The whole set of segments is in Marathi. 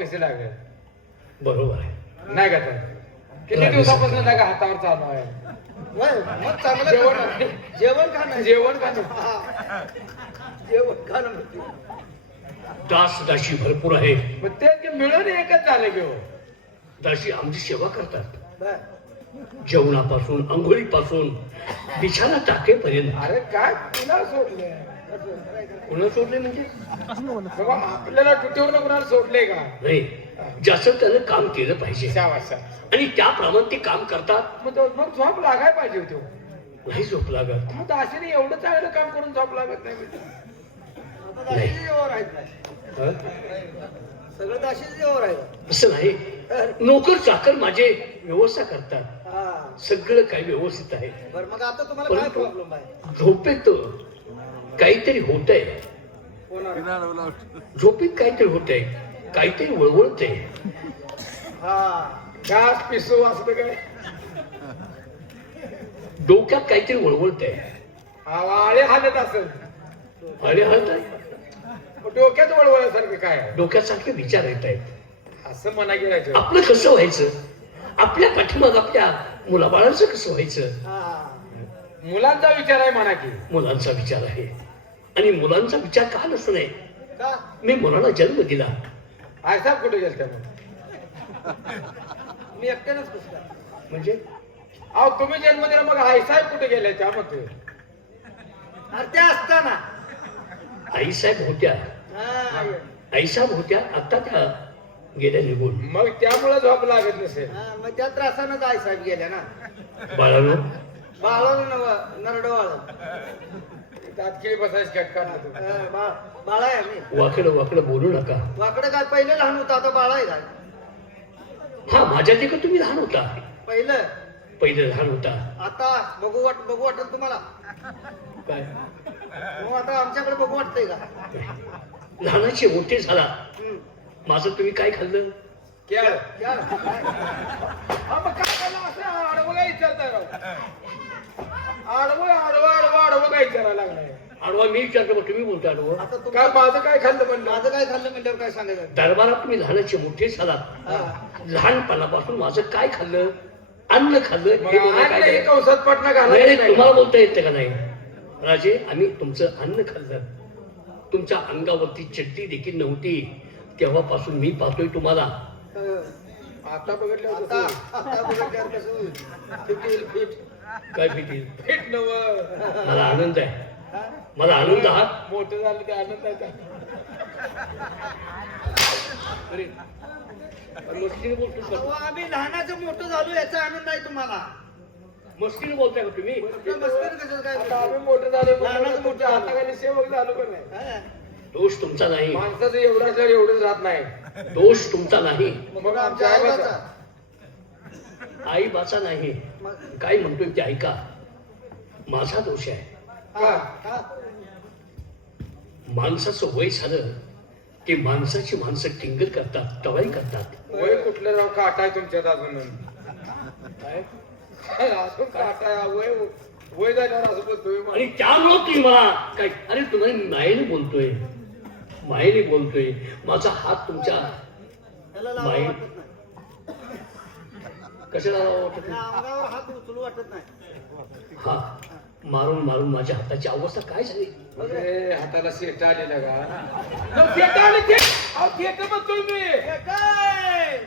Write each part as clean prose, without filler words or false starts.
कशी लागेल. बरोबर आहे नाही का तर किती दिवसापासून नाही का हातावर चालू आहे. मग चांगलं जेवण जेवण खाणं जेवण खाणं जेवण खाणं म्हणते. दास दाशी भरपूर आहे. मग ते की मिळून एकच झालं की हो. दाशी आमची सेवा करतात. बर. जेवणापासून अंघोळीपासून बिछाना टाकेपर्यंत. अरे काय कुणाला सोडले. कोणा सोडले म्हणजे बाबा आपल्याला तुटीवर कुणाला सोडले का. नाही, ज्याचं त्यानं काम केलं पाहिजे शाबास. आणि त्याप्रमाणे ते काम करतात. मग झोप लागाय पाहिजे होती. नाही झोप लागत. मग दाशीने एवढं चांगलं काम करून झोप लागत नाही बेटा. आता दाशीच जेवावर आहेत काय? हं? सगळं दाशीच जेवावर आहे. असं नाही, नोकर चाकर माझे व्यवस्था करतात. हा. सगळं काही व्यवस्थित आहे. बर मग आता तुम्हाला काय परंतु प्रॉब्लेम आहे? झोपेत काहीतरी होत आहे. होणार. झोपेत काहीतरी होत आहे, काहीतरी वळवळत आहे. हा. घास पिसू असं काय. डोक्यात काहीतरी वळवळत आहे. आळे हालत असेल. अरे हात आहे, डोक्यात वळवळल्यासारखं काय. डोक्यासारखे विचार येत आहेत. असं मना गेलायचं. आपलं कसं व्हायचं, आपल्या पाठीमाग आपल्या मुलाबाळांचं कसं व्हायचं. हा. मुलांचा विचार आहे म्हणा की. मुलांचा विचार आहे आणि मुलांचा विचार का नसू नये. का? मी मुलाला जन्म दिला. आयसाब कुठे गेल त्यामुळे. मी एकट्यानंच कसं काय? म्हणजे अहो तुम्ही जन्म दिला मग आईसाहेब कुठे गेले त्यामध्ये. अरे त्या असताना. आईसाहेब होत्या, हा. आईसाहेब होत्या, आता त्या गेल्या निघून. मग त्यामुळे झोप लागत नसेल. हा, मग त्या त्रासानं आई साहेब गेल्या ना. बाळानो, बाळानं नव नरडवाळ. तातकिळी बसायची कटकाट तू. बाळा आहे मी. वाकडं वाकडं बोलू नका. वाकडं काय पहिलं लहान होतं आता बाळा आहे काय? हा, माझ्या देखील तुम्ही लहान होता. पहिलं. पहिले लहान होता. आता बघू वाटत तुम्हाला. काय मग आता आमच्याकडे बघू वाटतंय का? लहानाचे मोठे झाला. हम्म. माझं तुम्ही काय खाल्लं. केळ. या. हा, मग काय केलं असं आडवं काय विचारताय राव. आडवं काय विचारायला लागलाय. आडवा मी विचारतो, मग तुम्ही बोलता आडवं. आता काय माझं काय खाल्लं म्हणलं. माझं काय खाल्लं म्हणल्यावर काय सांगायचं? दरबारात तुम्ही लहानाचे मोठे झालात. लहानपणापासून माझं काय खाल्लं, अन्न खाल्लं. मग हे बोलणं आणलं काय हे कौसात पटणं नाही, घालायचं नाही. तुम्हाला बोलता येतं का नाही. राजे, आम्ही तुमचं अन्न खाल्लं. तुमच्या अंगावरती चड्डी देखील नव्हती. तेव्हापासून मी पाहतोय तुम्हाला. आता बघितलं आता आता बघितल्यावर कसं होईल? फिट. काय फिटील. फिट नव. मला आनंद आहे. हा? मला आनंद हा. मोठं झालं ते आनंद आहे का? अरे, मस्तीने बोलतो अहो, का? आम्ही लहानाचं मोठं झालो याचा आनंद आहे तुम्हाला. मस्तीने बोलताय का तुम्ही. आपलं मस्करी कसं काय? आता आम्ही मोठं झालो लहानाचं म्हणून तुमच्या मोठं हाताखाली सेवक झालो पण नाही. हा? दोष तुमचा नाही. माणसाचं एवढं असल्यावर एवढंच राहत नाही. दोष तुमचा नाही. मग आमच्या आईबाचा. आई बाचा नाही. मग काय म्हणतोय ते ऐका. माझा दोष आहे. हा, हा. माणसाचं वय झालं की माणसाची माणसं टिंगल करतात, टवाई करतात. वय कुठलं राव काटा आहे तुमच्यात अजून. काय? अजून काटा आहे. वय झाल्यावर असं बोलतोय आणि त्यामुळं तुम्ही मला काय, अरे तुम्हाला मायेने बोलतोय, मायेने बोलतोय. माझा हात तुमच्या त्याला लावावं माई- वाटत नाही. कशाला वाटत त्या नाही? अंगावर हात उचलू वाटत नाही. हा, मारून मारून माझ्या हाताची अवस्था काय झाली. अरे हाताला शेट आलेला का. शेट आले ते. अहो शेट म्हणतोय मी. हे काय?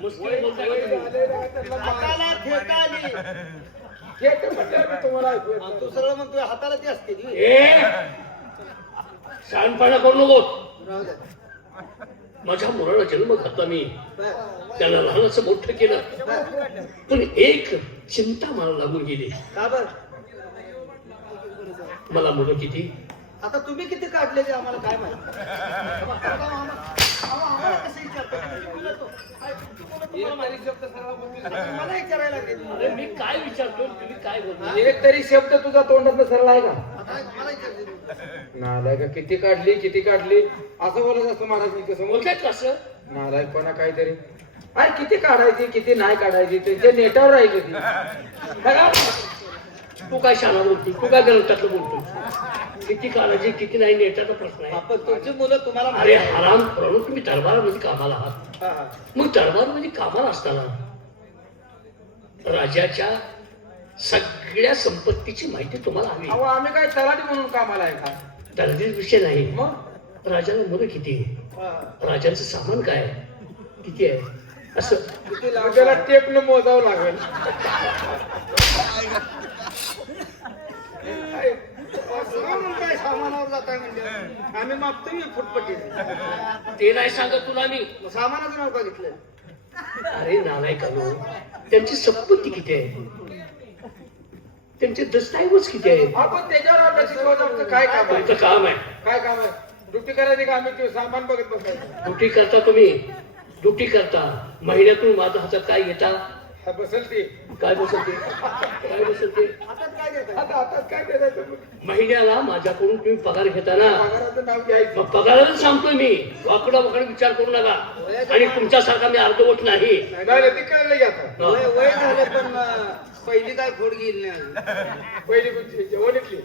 मुस्लिम बोलताय का तुम्ही? हाताला ठेका आली. शेट म्हटल्यावर मी तुम्हाला ऐकू येत आणि नाही. तू सरळ म्हणतोय हाताला ती असते ती. ए, शहाणपणा करू नको. राहू दे. माझ्या मुलाला जन्म घातला मी, बर. त्याला लहानाचं मोठं केलं. बर. पण एक चिंता मला लागून गेली. का बर? मला मुलं किती. आता तुम्ही किती काढले ते आम्हाला काय माहिती. आम्हाला कसं विचारतो? किती मुलं तो? काय किती मुलं तुम्हाला एक माहिती? तरी शब्द सर्व बोलून मला विचारायला लागले. अरे मी काय विचारतो, तुम्ही काय बोलता. एक तरी शब्द तुझा तोंडात सरळ आहे का. आता मला विचारते. नालाय का किती काढली असं बोलत असतो महाराज कसं बोलताय कसं. नालायकपणा काहीतरी. अरे किती काढायची किती नाही काढायची त्यांच्या नेटावर राहिली ती. बघा. तू काय शाळा बोलतो, तू काय गणितातलं बोलतो? किती काळाची किती नाही नेटाचा प्रश्न आहे. आपण तुमची मुलं तुम्हाला अरे माहिती आहे. हराम करू, तुम्ही दरबारामध्ये कामाला आहात. हा, हा. मग दरबारामध्ये कामाला असताना राजाच्या सगळ्या संपत्तीची माहिती तुम्हाला हवी. अहो आम्ही काय तलाठी म्हणून कामाला आहे का? दर्दीच विषय नाही. मग राजाला मुलं किती आहे? हा. राजांचं सामान काय आहे? किती आहे? असं किती त्याला टेपनं मोजावं लागेल. काय सामानावर जाताय म्हणजे आम्ही मागतोय फुटपट्टी ते नाही सांगत तुला मी. सामानाचं नाव का घेतलं? अरे नालायकानो, त्यांची संपत्ती किती आहे? त्यांचे दस्तऐवज किती आहे? आपण त्याच्यावर लक्ष ठेवत आमचं काय काम आहे? तुमचं काम आहे. काय काम आहे? ड्युटी करायची का आम्ही ते सामान बघत बसायचं? ड्युटी करता तुम्ही, ड्युटी करता. महिन्यातून माझ्या हातात काय घेता? हा, बसेल ते. काय बसेल ते? काय बसेल ते? आता काय घेताय? आता आता काय करायचं? महिन्याला माझ्याकडून तुम्ही पगार घेता ना, पगाराचं नाव घ्यायचं. मग पगाराचं सांगतोय मी. वाकडा विचार करू नका. आणि तुमच्यासारखा मी अर्धवट नाही. नाही नाही, ते काय नाही आता. वय झाले पण पहिली काय खोड गेली नाही अजून. पहिली कोणती? जेवणीतली.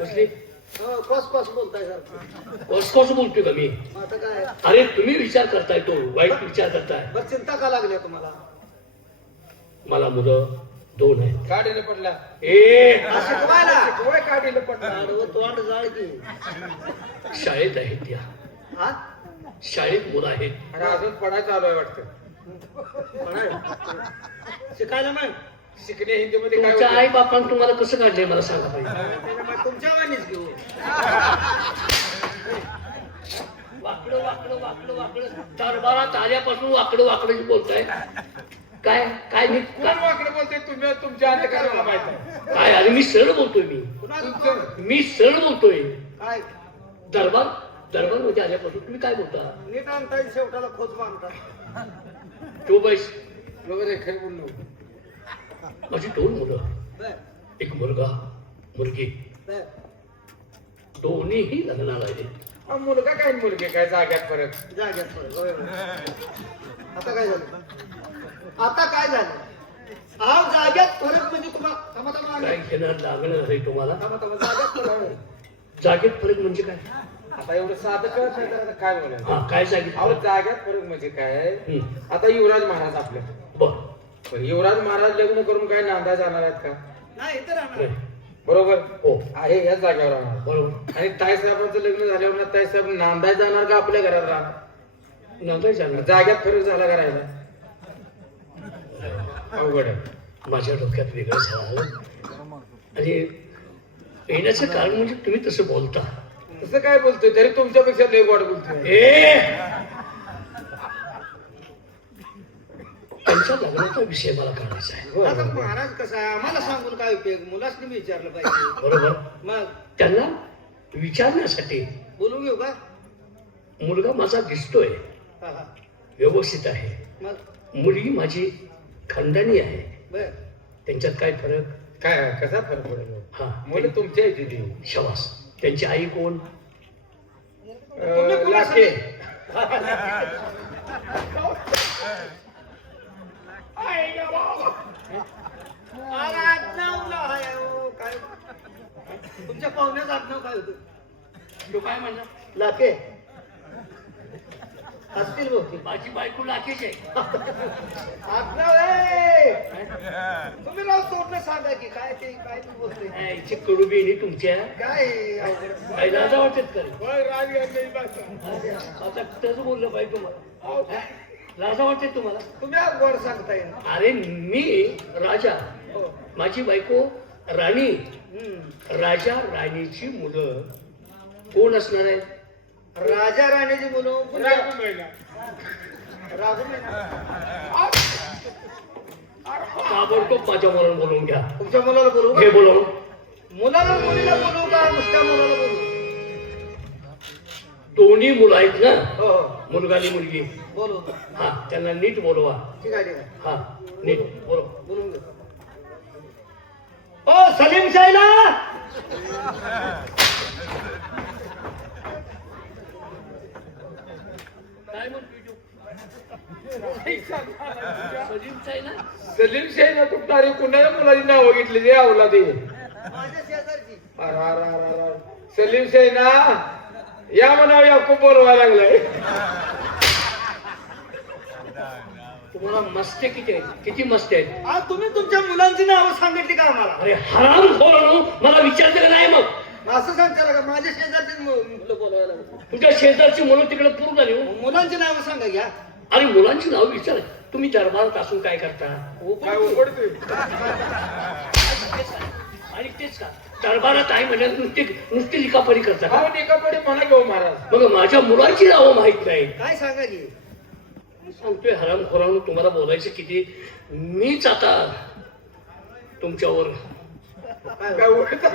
कसली कस बोलताय सारखं. कसं बोलतोय का मी? आता काय अरे तुम्ही विचार करताय, तो वाईट विचार करताय. बरं चिंता का लागली तुम्हाला? मला मुलं 2 आहेत. काढीला पडला. शिकवायला शिकवाय काढीला पडला. आडवं तोंड जाळ की. शाळेत आहेत त्या. हा? शाळेत मुलं आहेत. आणि अजून पडायचं आलोय वाटतं. शिकायला मग शिकणे हिंदीमध्ये काय तुमच्या होतं? आई बापान तुम्हाला कसं काढलंय मला सांगा पाहिजे. तुमच्या वाणीच घेऊ. वाकडं वाकडं वाकडं वाकडं दरबारात आल्यापासून वाकडं वाकडं बोलताय. काय काय मी कोण वाकडं बोलते? तुम्ही तुमच्या अंतकाराला माहित आहे. काय? अरे मी सरळ बोलतोय. कुणाला? मी सरळ बोलतोय. काय दरबार मध्ये आल्यापासून तुम्ही काय बोलता? नीट आणताय शेवटाला खोच बांधतात. तो बैस. बरोबर आहे, खरं बोललो. माझी 2 मुलं, बर एक मुलगा मुलगी, बर. दोन्हीही लग्नाला आहेत. हा, मुलगा काय मुलगी काय जाग्यात परत. जाग्यात पडेल. होय, होय. आता काय झालं? आता काय झालं? हा जाग्यात फरक म्हणजे तुम्हाला थांबा काय घेणार लागणार आहे तुम्हाला? जाग्यात फरक. जागेत फरक म्हणजे काय? आता एवढं साधं कळत नाही तर आता काय बोलायचं? हा काय जागेत अहो फरक? जाग्यात फरक म्हणजे काय? हम्म. आता युवराज महाराज आपले, बर. पण युवराज महाराज लग्न करून काय नांदा जाणार आहेत का? नाही इथं राहणार. नाही. बरोबर हो आहे, याच जागेवर राहणार. बरोबर. आणि ताईसाहेबांचं लग्न झाल्यावर ना ताईसाहेब नांदाय जाणार का आपल्या घरात राहणार? नंतर सांगा. जाग्यात फरक झाला का राहिला? अवघड आहे. माझ्या डोक्यात वेगळं झालं. आणि येण्याचं कारण म्हणजे तुम्ही तसं बोलता. तसं काय बोलतोय? तरी तुमच्यापेक्षा लय गोड बोलतोय. त्यांच्या लग्नाचा विषय मला काढायचा आहे. आता महाराज कसा आहे आम्हाला सांगून काय उपयोग? मुलासनी विचारलं पाहिजे. बरोबर. मग त्यांना विचारण्यासाठी बोलून घेऊ का? मुलगा माझा दिसतोय, हा हा. व्यवस्थित आहे. मग मुलगी माझी खंडणी आहे. बर त्यांच्यात काय फरक? काय कसा फरक पडेल? हा मुलं तुमच्या इथे ती. शवास. त्यांची आई कोण? तुम्ही कोणासाठी? लाखे. अरे आडनावला आहे, हो, काय तुमच्या पाहुण्याचं आडनाव काय होतं? तो काय म्हणला? लाखे असतील बहुतेक. माझी बायको लाखेच आहे. आडनाव आहे. तुम्ही राव तोडणं सांगा की काय ते काय तू बोलतोय? याची कडू बेनी तुमच्या काय अवघड. काय लाजा वाटत कर. होय, राग यायला नाही बसा. आता तसं बोललं पाहिजे तुम्हाला. हा? लाजा वाटते तुम्हाला? तुम्ही आज वर सांगताय. अरे मी राजा, हो. माझी बायको राणी. राजा राणीची मुलं कोण असणार आहे? राजा राणीची मुलं राग महिना. राघू महिना. ताबडतोब माझ्या मुलाला बोलवून घ्या. तुमच्या मुलाला बोलू हे का? बोलवून. मुलाला मुलीला बोलू का? नुसत्या मुलाला बोलू? दोन्ही मुलं आहेत ना, हो हो मुलगा आणि मुलगी. बोलू. हा, त्यांना नीट बोलवा. ठीक आहे ठीक आहे. हा, नीट बोलव. बोलून घेऊ. ओ सलीम शाहीला. काय म्हणतोय तू? सलीमचा आहे ना? सलीम शाहीला कुठणारी कुणाला मुलाची नावं घेतली जे आवला ते सलीम शेख ना या म्हणावं याकूब बोलवायला लागलाय. तुम्हाला मस्ते किती आहेत, किती मस्ते आहेत. आज तुम्ही तुमच्या मुलांची नावं सांगितली का आम्हाला? अरे हराम खोरानो, मला विचारते का नाही मग? असं सांगता का माझ्या शेजारची मुलं बोलवायला लागली. तुमच्या शेजारची म्हणून तिकडे पूर्ण झाली हो. मुलांची नावं सांगा घ्या. अरे मुलांची नाव विचार. तुम्ही दरबारात असून काय करता? काय उघडतोय आणि तेच का दरबारात आहे म्हणजे नुसती लिखापडी करता का? अहो निकापडी म्हणा घेऊ महाराज. मग माझ्या मुलांची नावं माहित नाही. काय सांगा की? सांगतोय हराम खोरानो, तुम्हाला बोलायचं किती. मीच आता तुमच्यावर काय उघडत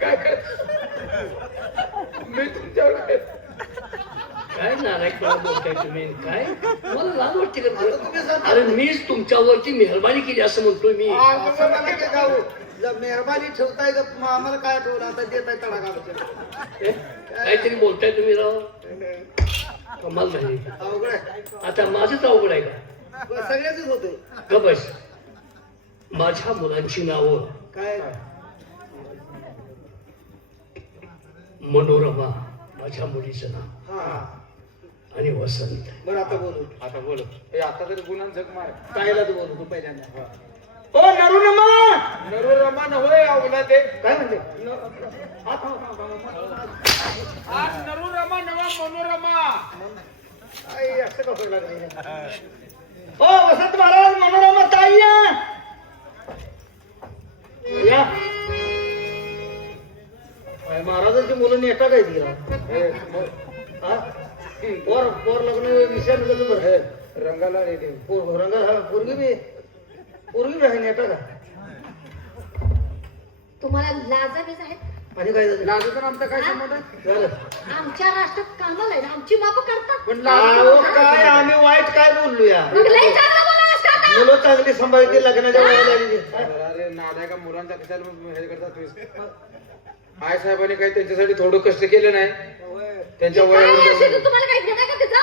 काय कर मी तुमच्यावर काय नारायणपणा बोलताय तुम्ही. काय मला लाज वाटते का? आता तुम्ही सांगा. अरे मीच तुमच्यावरती मेहरबानी केली असं म्हणतोय मी. असं मला काय गाव जर मेहरबानी ठेवताय का आम्हाला काय ठेवलं आता देताय तडा काहीतरी बोलताय तुम्ही राव. कमाल झाली. अवघड आहे. आता माझंच अवघड आहे का? सगळ्याच होतंय. ग बस. माझ्या मुलांची नावं काय मनोरमा माझ्या मुलीचं नाव हा आणि वसंत. बरं आता बोलू. आता बोल हे आता तरी गुन्हा झक मार. कायला तू बोलू तू पहिल्यांदा. ओ नरुनमा नरू रमान होय अवला ते काय म्हणते? आज नरू रमा नवा मनोरमा. आई, असं कसं लागलं? ओ वसंत महाराज, मनोरमा ताई या. या. काय महाराजांची मुलं नेटा काय ती हा? पोर लग्न विषय बरं. रंगाला रेडी रंगा पोरगी बी आहे नेटा का? तुम्हाला लाजाबीज आहेत. आणि काय झालं? लाजून आमचा काय संबंध आहे? झालं. आमच्या राष्ट्रात कामाला आहे ना, आमची माप करतात. पण अहो, काय आम्ही वाईट काय बोललो या? मग लई चांगलं बोलायलास का आता? मुलं चांगली सांभाळते लग्नाच्या वेळेला आलेली. अरे नालाय का मुलांचा कशाला हे करतात तुम्ही? आय साहेबांनी काही त्यांच्यासाठी थोडं कष्ट केलं नाही त्यांच्या काय वयावर. असेल, तुम्हाला काही घेणं का त्याचं?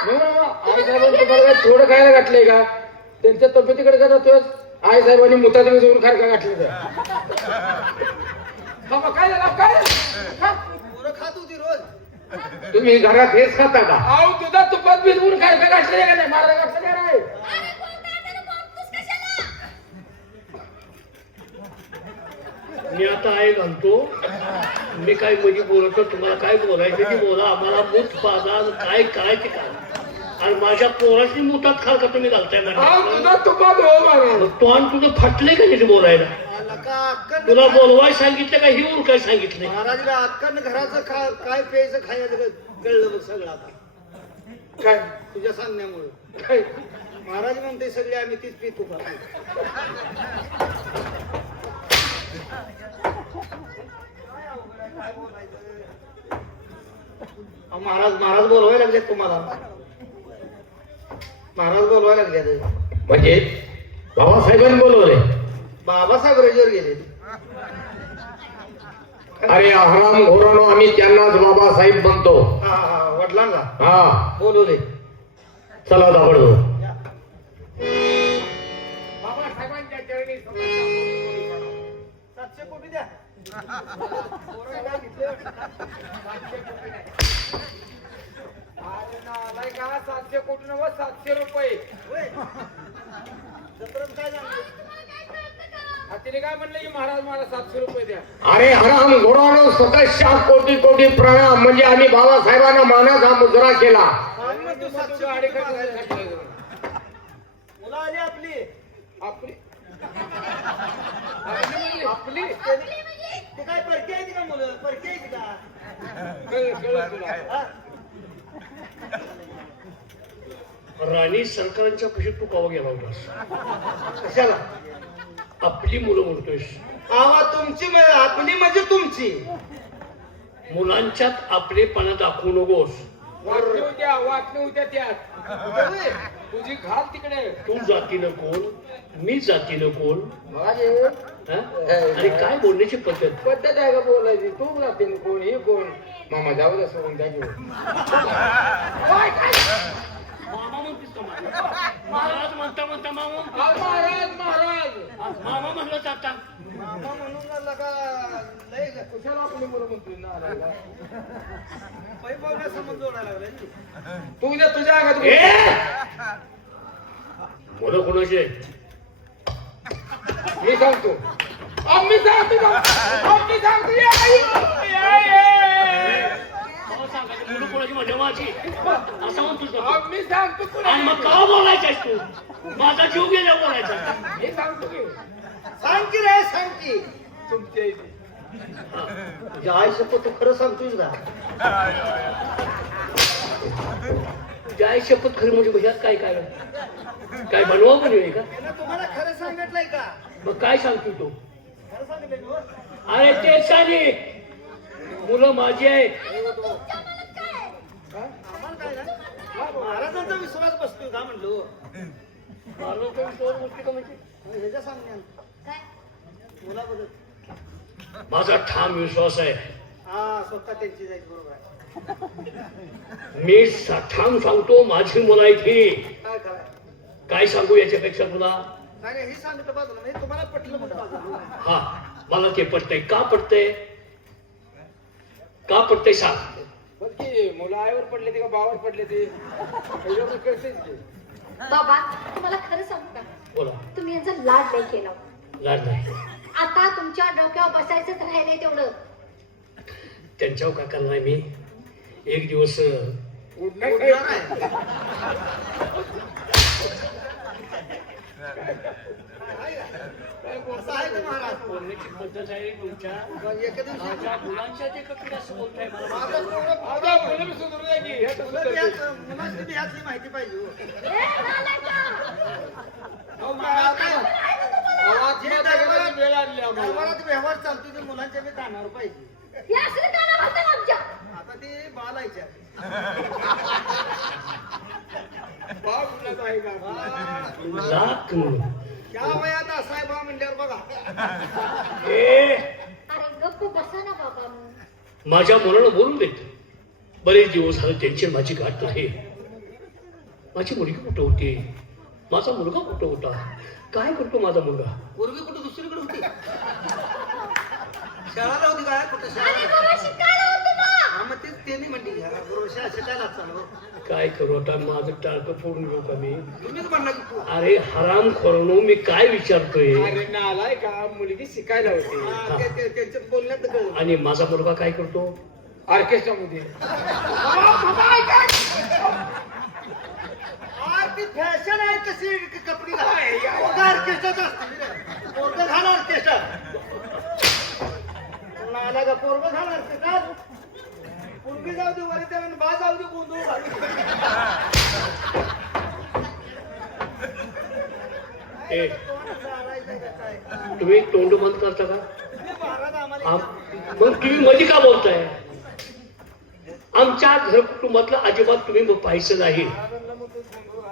आई साहेबांनी तुम्हाला काय थोडं खायला घातलंय का? त्यांच्या तब्येतीकडे का जातोय? आई साहेबांनी मुताचा घेऊन खारका घातली बाबा काय झालं काय पोरं खात होती रोज. तुम्ही घरात हेच खाता का? अहो तुझा तुपात भिजवून खारका घातले का नाही? मारा घातलं का नाही? अरे बोलता त्याला बोलतोस कशाला? मी आता आहे घालतो. मी काय मध्ये बोलतो, तुम्हाला काय बोलायचं ते बोला. आम्हाला मूत पाजा काय करायचे काय. आणि माझ्या पोराची मुठात खाल का तुम्ही घालताय मला? अहो तुझा तुपात हो मारा. तोंड तुझं फाटलंय का नाही बोलायला? तुला बोलवाय सांगितलं का ही उरकाय सांगितलंय? महाराजला अक्कन घराचं काय प्यायचं खायचं कळलं बघ सगळं आता काय तुझ्या सांगण्यामुळे. काय महाराज म्हणते सगळे आम्ही तीच पितो खातो. महाराज बोलवायला लागले तुम्हाला. महाराज बोलवायला लागले. म्हणजे बाबासाहेबांनी बोलवले. बाबासाहेब रजेवर गेले. अरे हराम घोरानो आम्ही त्यांनाच बाबासाहेब म्हणतो. हा वडिलांना हा बोलवले. चला दाबड बाबासाहेबांच्या चरणी 700 कोटी द्या. अरे का 700 कोटी नव्हत 700 रुपये. जत्रेत काय झालं? तिने काय म्हणलं की महाराज मला 700 रुपये द्या. अरे हराम घोरानो 700 कोटी कोटी प्रणाम. म्हणजे आम्ही बाबासाहेबांना मानाचा मुजरा केला. आम्ही म्हणतो 700 कोटी मागायला. मुलं आली आपली आपली आपली ते काय परकी आहे का मुलं? परकी आहे का? कळलं तुला. हा? राणी सरकारांच्या कशी तू कवा गेला होतास? कशाला? आपली मुलं म्हणतोयस. आवा तुमची आपली म्हणजे तुमची. मुलांच्यात आपलेपणा दाखवू नकोस. वाटणी उद्या त्यात तुझी घाल तिकडे. तू जातीनं कोण, मी जातीनं कोण? माझे हा? आणि काय बोलण्याची पद्धत? पद्धत आहे का बोलायची? तू जाते कोण हे कोण? मामा जाऊ दे सोडून त्या घेऊन. मामा म्हणतेस का मला? महाराज म्हणता म्हणता मामा महाराज महाराज मामा म्हणलं जाता. मामा म्हणून झाला का लय कुशाला आपली मुलं म्हणतोय ना आला. पैपावण्या समज जोडायला लागलाय तू. तू उद्या तुझ्या अंगात ए मुलं कोणाची आहेत? मी सांगतो मी सांगतो मी सांगतो मला सांगायचं मुलं कोणाची म्हणजे माझी असं म्हणतोस का तू? मी सांगतो आणि कुणाला. मग का बोलायचंस तू? माझा जीव गेल्यावर बोलायचा. मी सांगतो की सांग की रे सांग की तुमच्या इथे तुझ्या आई शपथ तू खरं सांगतोस का तुझ्या आई शपथ खरी म्हणजे भैयात काय काय काय बनवा म्हणजे का? त्यानं तुम्हाला खरं सांगितलंय का मग काय सांगतो तू? खरं सांगितलंय तू? अरे ते साधी मुलं माझी आहेत. आम्हाला काय ना महाराजांचा विश्वास बसतोय का म्हणलो महाराजांच्या विश्वासावर गोष्टी का म्हणजे? ह्याच्या सांगण्यात काय? मुला बघत माझा ठाम विश्वास आहे. हा स्वतः त्यांची जाईल बरोबर आहे मी ठाम सांगतो माझी मुलं आहेत ही. काय कराय काय सांगू याच्यापेक्षा तुला? नाही नाही, हे सांगितलं बाजूला नाही तुम्हाला पटलं म्हणून बाजूला हा मला ते पटतंय. का पटतंय? का पटतंय सांग. बघ की मुलं आईवर पडले ते का बावर पडले ते पहिलं कळतेच ते. बाबा तुम्हाला खरं सांगू का बोला. तुम्ही यांचा लाड नाही केला लाड नाही. आता तुमच्या डोक्यावर बसायचंच राहिलंय तेवढं त्यांच्यावर काय करणार मी? एक दिवस उडणार उडणार काय? आहे असं आहे का महाराज बोलण्याची पद्धत आहे तुमच्या. एका दिवशी माझ्या मुलांच्या ते कपडे असं बोलताय मला. माझं पोरं- आता मुलं बी सुधरू द्या की हे तर मुलं सुधरते. मुलांची बी ह्यातली माहिती पाहिजे हो. ए, नालायका! अहो, महाराज, आवाज जे मात्र करायची वेळ आणली आम्हाला. दरबारात व्यवहार चालतो ते मुलांच्या बी कानावर पाहिजे हे असलं का ना म्हणतात आमच्या आता ते बालायच्या भाव कुणाचा आहे का आपला? लाख त्या वयात असा आहे बा म्हणल्यावर बघा ए अरे गप्प बसा ना बाबा मग. माझ्या मुलाला बोलून देत. बरेच दिवस झाले त्यांची माझी गाठ नाही. माझी मुलगी कुठं होती? माझा मुलगा कुठं होता? काय करतो माझा मुलगा? पूर्वी कुठे दुसरीकडे होती शाळाला होती काय कुठं अरे शाळाला बाबा शिकायला होतो ना हा मग तेच त्यांनी म्हणली बरोबर शिकायला चालू काय करू आता? माझं टाळकं फोडून घेऊ का मी? तुम्हीच म्हणला की तू अरे हराम खोरनो, मी काय विचारतोय? अरे नालाय का मुलगी शिकायला होती हा, त्यांच्या बोलण्यात कळलं आणि माझा मुलगा काय करतो? ऑर्केस्ट्रा मध्ये ती फॅशन आहे कशी कपडे ऑर्केस्ट्राच असते पोरग घाल ऑर्केस्ट्रा आला का पोरग घाल ऑर्केस्ट्रा पूर्वी जाऊ दे वरी त्या बा जाऊ दे गोंधळ घालू. ए तोंड जाळायचं का काय? तुम्ही तोंड बंद करता का? तुम्ही महाराज आम्हाला मग तुम्ही मध्ये का बोलताय? आमच्या घर कुटुंबातलं अजिबात तुम्ही पाहायचं नाही.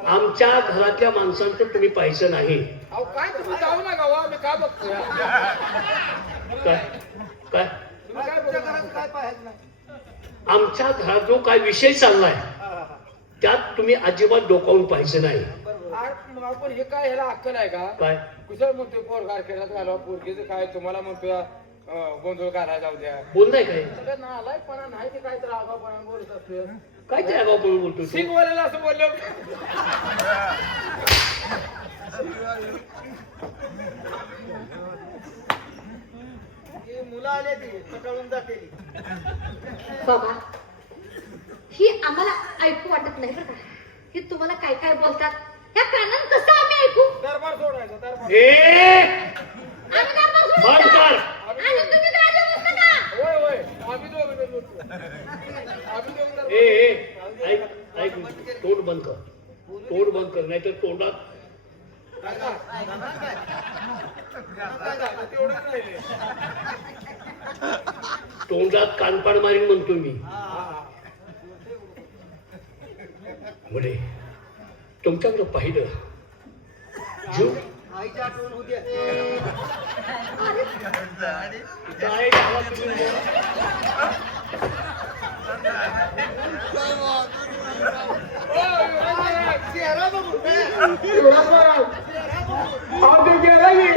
आमच्या घरातल्या माणसांचं तुम्ही पाहायचं नाही. अहो काय तुम्ही जाऊ नका वा मी काय बघतोय काय काय तुम्ही काय तुमच्या बघा घरात काय पाहायचं नाही आमच्या घरात जो काय विषय चाललाय हा, हा, हा. त्यात तुम्ही अजिबात डोकावून पाहायचं नाही. बरोबर आपण हे काय ह्याला अक्कल आहे का काय कुशल म्हणतोय पोर ऑर्केस्ट्रात घालवा पोरगीचं काय तुम्हाला म्हणतोय गोंधळ घालायला जाऊ द्या बोललाय काय? सगळं नालायकपणा नाही ते काय तर आगाऊपणा बोलत असतोय काय ते आगाऊ बोलून बोलतो तू? सिंगवाल्याला असं बोललं ही मुलं आले ती कटाळून जाते बाबा ही आम्हाला ऐकू वाटत नाही बरं का हे तुम्हाला काय काय बोलतात ह्या कानात कसं आम्ही ऐकू दरबार सोडायचा दरबार आम्ही दरबार सोडू बंद का? कर. आणि तुम्ही गाडी बसता का होय होय आम्ही दोघं जण होतो. आम्ही दोघं दरबार- ऐक ऐक तोंड बंद कर. तोंड बंद कर, नाहीतर तोंडात तेवढं राहिले तोंडात कानपाड मारीन म्हणतो मी. मुले तुमच्याकडे पाहिलं जीव आईच्या आठवण होत्या काय झाला तुम्ही? चेहरा बघून एवढा बरं. चेहरा बघून अहो, ते गेला की.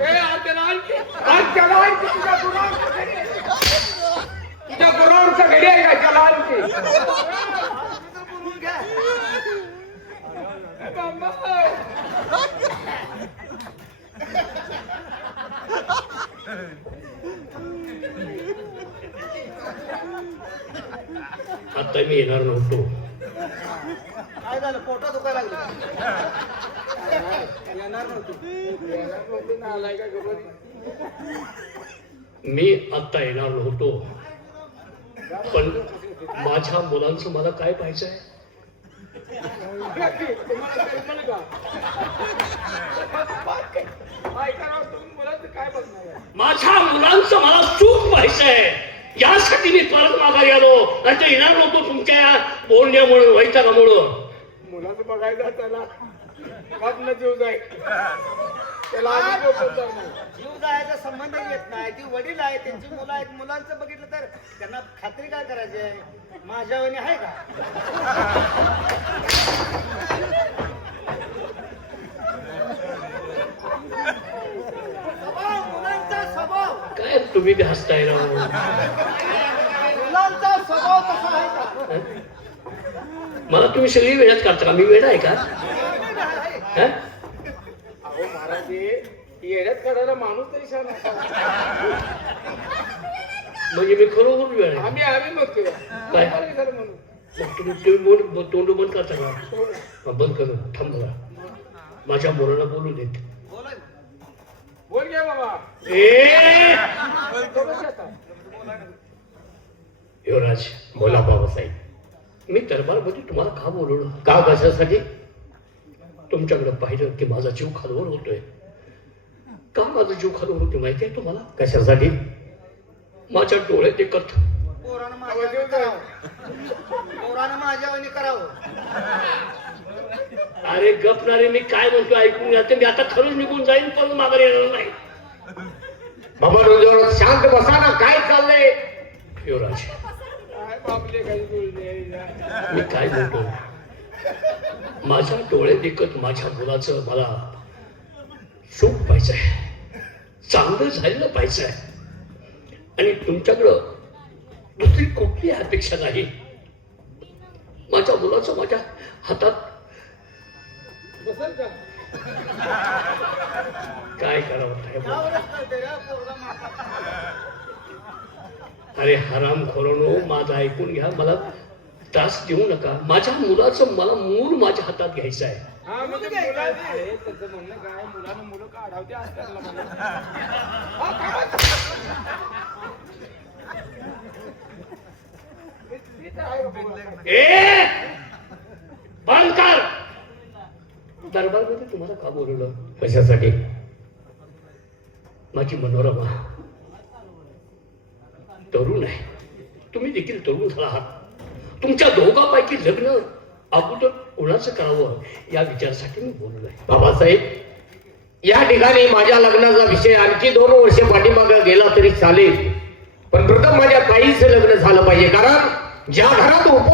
ए, आज त्याला आणखी. आज त्याला आणखी. तुझ्या गुरावरचा घडी आहे का त्याला आणखी? बोलून घ्या. ए, बाबा. आता मी येणार नव्हतो. काय झालं पोटात दुखायला लागलं येणार नव्हती. मी आता येणार नव्हतो, पण माझ्या मुलांचं मला काय पाहिजे? तुम्हाला कल्पना का? ऐका राव, तुम्ही मुलाचं काय बघणार आहे? माझ्या मुलांचं मला सुख पाहिजे. यासाठी मी परत माघारी आलो. आणि ते येणार नव्हतो तुमच्या या बोलण्यामुळे, वैतागामुळं. मुलाचं बघायचं त्याला न जीव जाईल त्याला आधी डोकं जाणार. जीव जायचा संबंध येत नाही. ती वडील आहे, त्यांची मुलं आहेत. मुलांचं बघितलं तर त्यांना खात्री काय करायची आहे? माझ्या वणी आहे का? स्वभाव, मुलांचा स्वभाव, काय तुम्ही बी हसताय राव? मुलांचा स्वभाव कसा आहे का? मला तुम्ही सगळी वेळात करता का? मी वेळ आहे का? आहे. हं? अहो महाराज हे येड्यात काढायला माणूस तरी छान असावा. म्हणजे मी खरोखर वेळ आहे. आम्ही म्हणतो काय? म्हणून मग तुम्ही तोंड बंद करता का? हा, बंद करू. थांब बघा, माझ्या मुलाला बोलू देत. बोला. बोल घ्या बाबा. ए सोबत येता. युवराज, बोला बाबासाहेब. मी दरबारमध्ये तुम्हाला का बोलवलं? का? कशासाठी? तुमच्याकडे पाहिलं की माझा जीव खालवर होतोय. का माझा जीव खालवर होतोय माहिती आहे तुम्हाला? कशासाठी? माझ्या डोळ्यात एकत पोरानं माझ्या वणी करावं. पोरानं माझ्या वणी करावं. अरे गपणारे, मी काय म्हणतो ऐकून घ्या. मी आता खरंच निघून जाईन, पण माघारी येणार नाही. बाबा रोज शांत बसा ना. काय चाललंय? युवराज, काय बापले काही बोलले. मी काय बोलतो? माझ्या डोळ्यात एकत माझ्या मुलाचं मला सुख पाहिजे, चांगलं झालेलं पाहिजे. आणि तुमच्याकडं दुसरी कुठली अपेक्षा नाही. माझ्या मुलाचं माझ्या हातात. बसल का? काय करावं साहेब? यावरच कळतंय रे, पोरगा माझा. अरे हराम खोरानो, माझं ऐकून घ्या. मला त्रास देऊ नका. माझ्या मुलाचं मला मूल माझ्या हातात घ्यायचं आहे. हा म्हणजे मुलाचं आहे. त्याचं म्हणणं काय, मुलानं मुलं काढावते असतात ना म्हणून. हा, काय? मी तर आहे बाबा. ए बंद कर. दरबारमध्ये तुम्हाला का बोलवलं? कशासाठी? माझी मनोरमा तरुण आहे. तुम्ही देखील तरुण झाला आहात. तुमच्या दोघांपैकी लग्न अगोदर कोणाचं करावं या विचारासाठी मी बोललोय. बाबासाहेब, या ठिकाणी माझ्या लग्नाचा विषय आणखी 2 वर्ष पाठीमागे गेला तरी चालेल, पण प्रथम माझ्या ताईचं लग्न झालं पाहिजे. कारण ज्या घरात उपवास